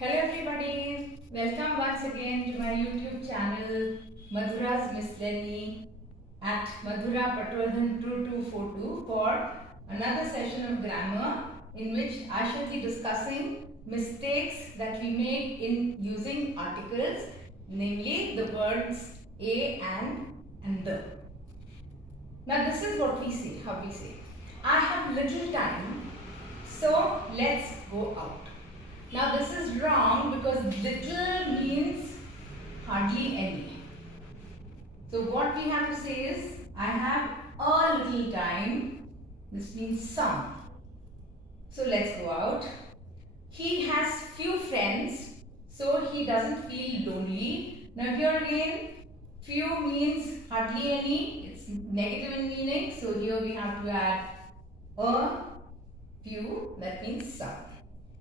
Hello everybody, welcome once again to my YouTube channel Madhura's Miscellany at Madhura Patwardhan 2242 for another session of grammar in which I shall be discussing mistakes that we make in using articles, namely the words a and the. Now this is what we say, how we say. I have little time, so let's go out. Now this is wrong because little means hardly any. So what we have to say is, I have a little time. This means some. So let's go out. He has few friends, so he doesn't feel lonely. Now here again, few means hardly any. It's negative in meaning. So here we have to add a few, that means some.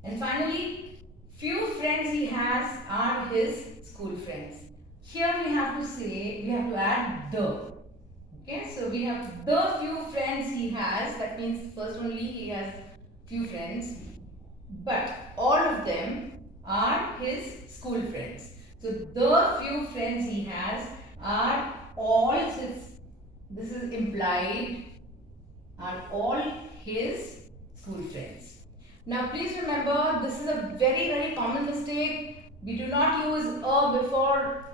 And finally, few friends he has are his school friends. Here we have to say, we have to add the. Okay, so we have the few friends he has, that means first only he has few friends, but all of them are his school friends. So the few friends he has are all, since this is implied, are all his school friends. Now please remember, this is a very common mistake. We do not use a before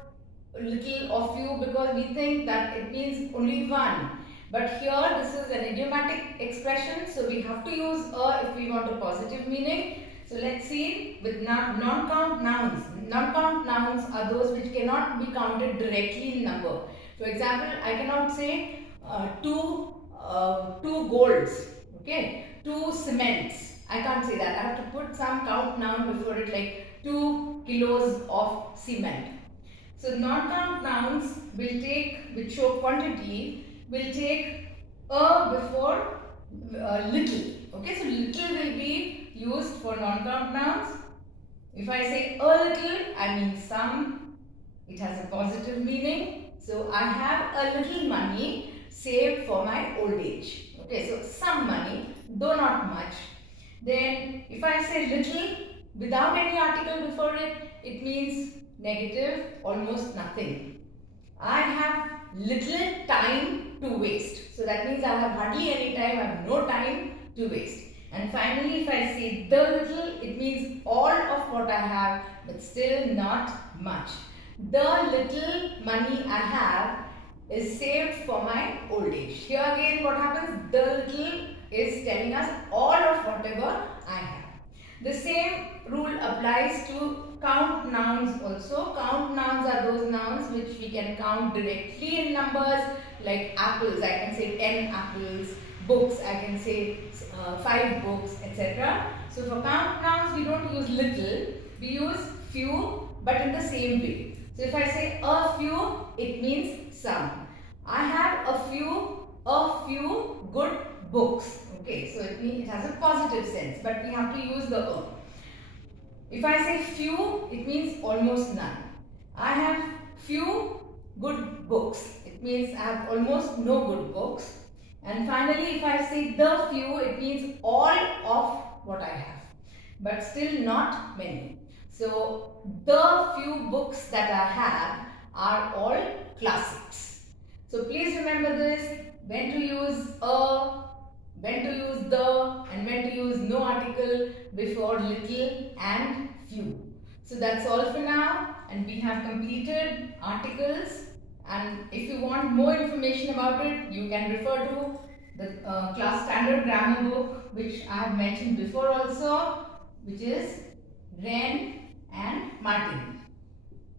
little or few because we think that it means only one. But here this is an idiomatic expression, so we have to use a if we want a positive meaning. So let's see with non-count nouns. Non-count nouns are those which cannot be counted directly in number. For example, I cannot say two golds, okay, two cements. I can't say that. I have to put some count noun before it, like 2 kilos of cement. So non-count nouns which show quantity will take a before little. Okay, so little will be used for non-count nouns. If I say a little, I mean some. It has a positive meaning. So I have a little money saved for my old age. Okay, so some money, though not much. Then if I say little without any article before it, it means negative, almost nothing. I have little time to waste. So that means I have hardly any time, I have no time to waste. And finally, if I say the little, it means all of what I have, but still not much. The little money I have is saved for my old age. Here again, what happens? The little is telling us all of whatever I have. The same rule applies to count nouns also. Count nouns are those nouns which we can count directly in numbers, like apples. I can say 10 apples. Books, I can say 5 books, etc. So for count nouns, we don't use little, we use few, but in the same way. So if I say a few, it means some. I have a few good books. Okay, so it means it has a positive sense, but we have to use the a. If I say few, it means almost none. I have few good books. It means I have almost no good books. And finally, if I say the few, it means all of what I have, but still not many. So the few books that I have are all classics. So please remember this, when to use a, when to use the, and when to use no article before little and few. So that's all for now, and we have completed articles. And if you want more information about it, you can refer to the class standard grammar book, which I have mentioned before also, which is Wren and Martin.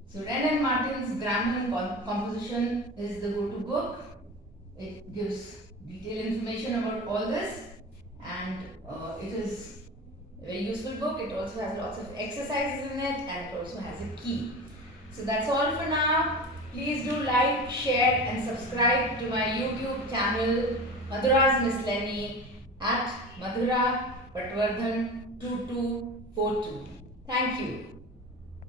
So Wren and Martin's Grammar and Composition is the go-to book. It gives detailed information about all this, and it is a very useful book. It also has lots of exercises in it, and it also has a key. So that's all for now. Please do like, share and subscribe to my YouTube channel Madhura's Miscellany at Madhura Patwardhan 2242. Thank you.